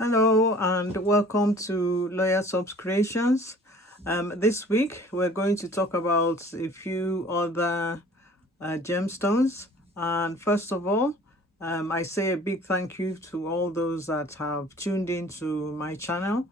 Hello and welcome to Lawyer Subs Creations. This week we're going to talk about a few other gemstones. And first of all, I say a big thank you to all those that have tuned into my channel.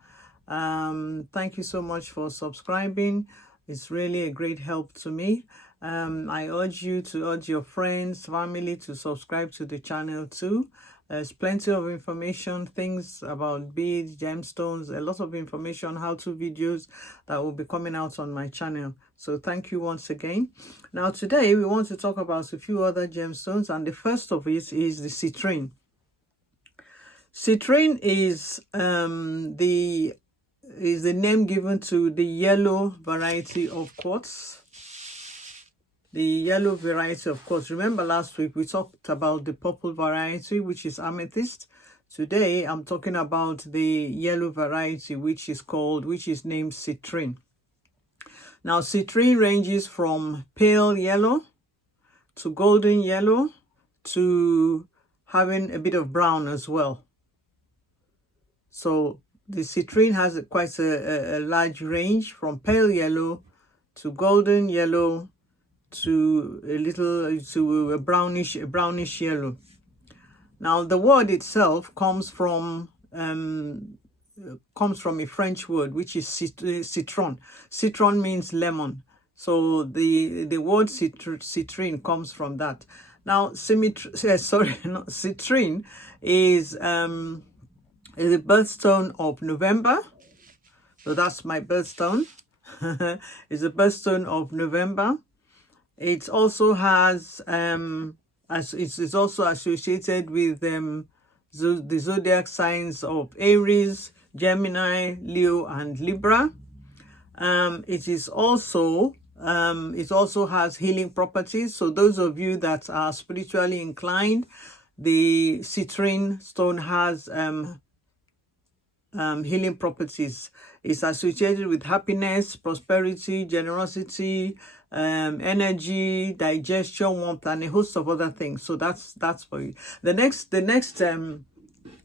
Thank you so much for subscribing. It's really a great help to me. I urge you to urge your friends, family to subscribe to the channel too. There's plenty of information, things about beads, gemstones, a lot of information, how-to videos that will be coming out on my channel. So thank you once again. Now today we want to talk about a few other gemstones, and the first of it is the citrine. Citrine is the name given to the yellow variety of quartz. The yellow variety of quartz. Remember last week we talked about the purple variety, which is amethyst. Today I'm talking about the yellow variety, which is named citrine. Now citrine ranges from pale yellow to golden yellow to having a bit of brown as well. So the citrine has quite a large range from pale yellow to golden yellow to a brownish yellow. Now the word itself comes from a French word, which is citron. Citron means lemon, so the word citrine comes from that. Now citrine is the birthstone of November, so that's my birthstone. It's the birthstone of November. It also has it's also associated with the zodiac signs of Aries, Gemini, Leo, and Libra. It also has healing properties. So those of you that are spiritually inclined, the citrine stone has healing properties. It's associated with happiness, prosperity, generosity, energy, digestion, warmth, and a host of other things. So that's for you. The next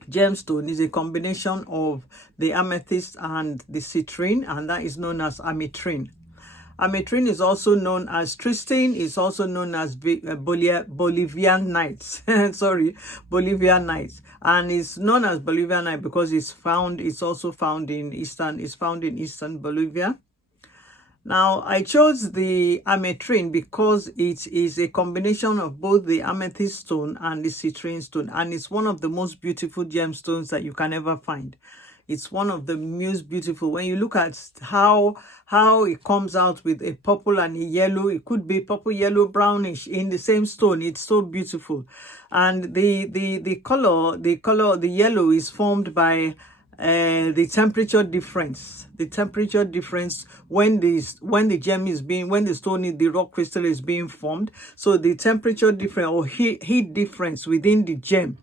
gemstone is a combination of the amethyst and the citrine, and that is known as ametrine. Ametrine is also known as Tristan, is also known as Bolivian nights. Bolivian nights. And it's known as Bolivian night because it's also found in eastern Bolivia. Now, I chose the ametrine because it is a combination of both the amethyst stone and the citrine stone, and it's one of the most beautiful gemstones that you can ever find. It's one of the most beautiful. When you look at how it comes out with a purple and a yellow, it could be purple, yellow, brownish in the same stone. It's so beautiful. And the yellow is formed by the temperature difference. The temperature difference when the rock crystal is being formed. So the temperature difference or heat difference within the gem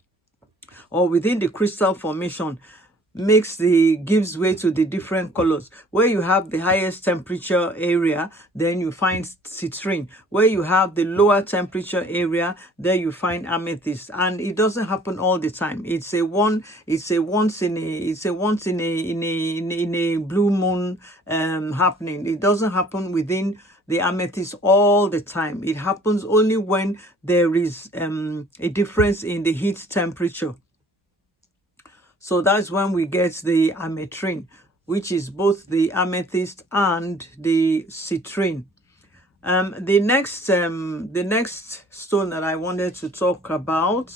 or within the crystal formation gives way to the different colors. Where you have the highest temperature area, then you find citrine. Where you have the lower temperature area, there you find amethyst. And it doesn't happen all the time. It's a once in a blue moon happening. It doesn't happen within the amethyst all the time. It happens only when there is a difference in the heat temperature. So that's when we get the ametrine, which is both the amethyst and the citrine. The next stone that I wanted to talk about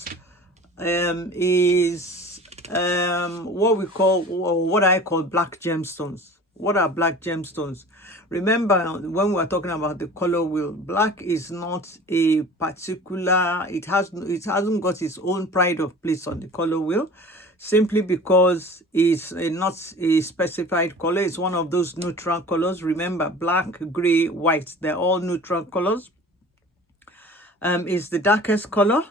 is what I call black gemstones. What are black gemstones? Remember, when we were talking about the color wheel, black is not a particular. It hasn't got its own pride of place on the color wheel, simply because it's not a specified color. It's one of those neutral colors. Remember, black, gray, white, they're all neutral colors. It's the darkest color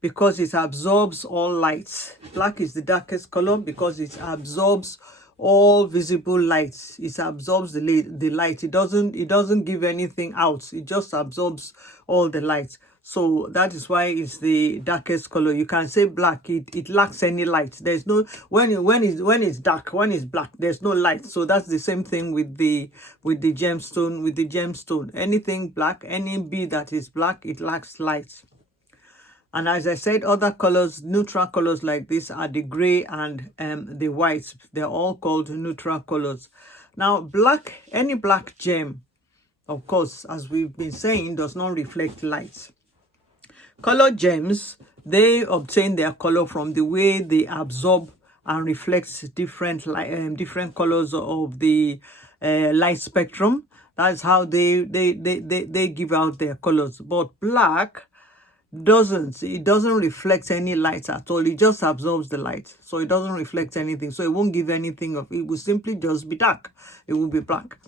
because it absorbs all light. Black is the darkest color because it absorbs all visible light. It absorbs the light. It doesn't give anything out. It just absorbs all the light. So that is why it's the darkest color. You can say black, it lacks any light. There's no, when it's dark, when it's black, there's no light. So that's the same thing with the gemstone. Anything black, any bead that is black, it lacks light. And as I said, other colors, neutral colors like this are the gray and the white. They're all called neutral colors. Now, black, any black gem, of course, as we've been saying, does not reflect light. Color gems, they obtain their color from the way they absorb and reflect different colors of the light spectrum. That's how they give out their colors. But black doesn't reflect any light at all. It just absorbs the light, so it doesn't reflect anything, so it won't give anything of it. Will simply just be dark. It will be black.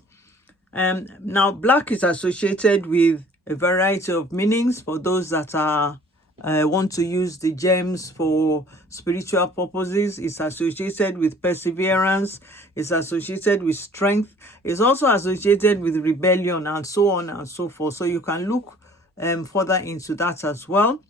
Now black is associated with a variety of meanings for those that are want to use the gems for spiritual purposes. It's associated with perseverance. It's associated with strength. It's also associated with rebellion, and so on and so forth. So you can look further into that as well,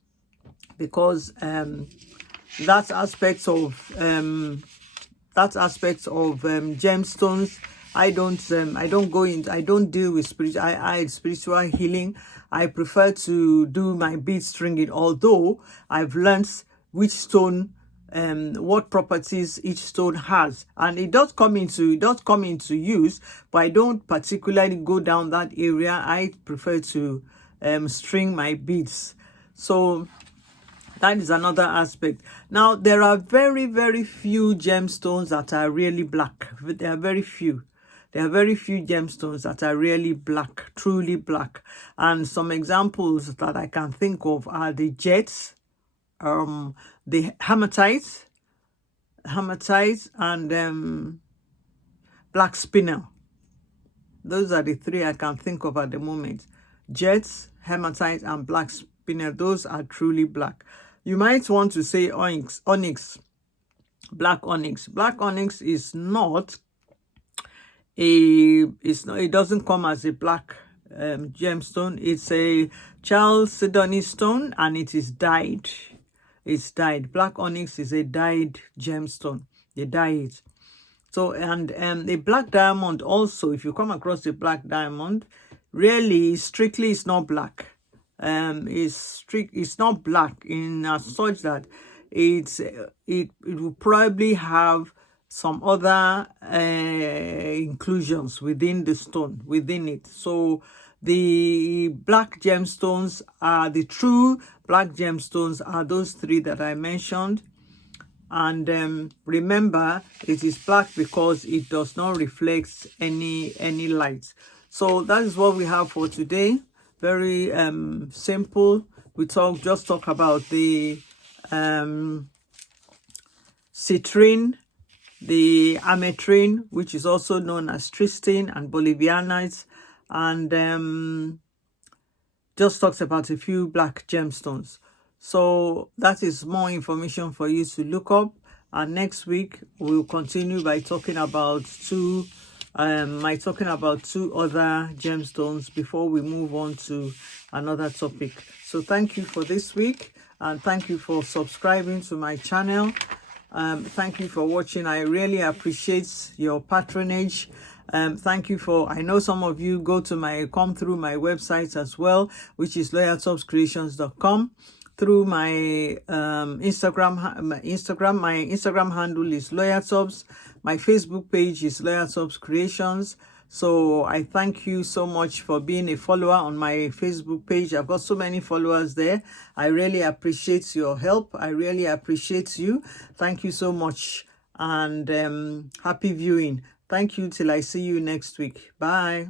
because that aspect of gemstones, I don't deal with spiritual healing. I prefer to do my bead stringing, although I've learned which stone, what properties each stone has, and it does come into use, but I don't particularly go down that area. I prefer to string my beads. So that is another aspect. Now, there are very, very few gemstones that are really black. There are very few. There are very few gemstones that are really black, truly black. And some examples that I can think of are the jets, the hematite, and black spinel. Those are the three I can think of at the moment. Jets, hematite, and black spinel. Those are truly black. You might want to say onyx, black onyx. Black onyx is not it doesn't come as a black gemstone. It's a chalcedony stone, and it is dyed. It's dyed. Black onyx is a dyed gemstone. They dye it. So, and the black diamond also, if you come across the black diamond, really strictly it's not black. It's not black in as such that it will probably have some other inclusions within the stone, within it. So the black gemstones are the true black gemstones are those three that I mentioned. And remember, it is black because it does not reflect any light. So that is what we have for today. Very simple. We just talk about the citrine, the ametrine, which is also known as tristin and bolivianite, and just talks about a few black gemstones. So that is more information for you to look up. And next week we'll continue by talking about two other gemstones before we move on to another topic. So thank you for this week, and thank you for subscribing to my channel. Thank you for watching. I really appreciate your patronage. Thank you for, I know some of you come through my website as well, which is loyaltopscreations.com. Through my Instagram handle is loyaltops. My Facebook page is loyaltops creations. So I thank you so much for being a follower on my Facebook page. I've got so many followers there. I really appreciate your help. I really appreciate you. Thank you so much, and happy viewing. Thank you till I see you next week. Bye.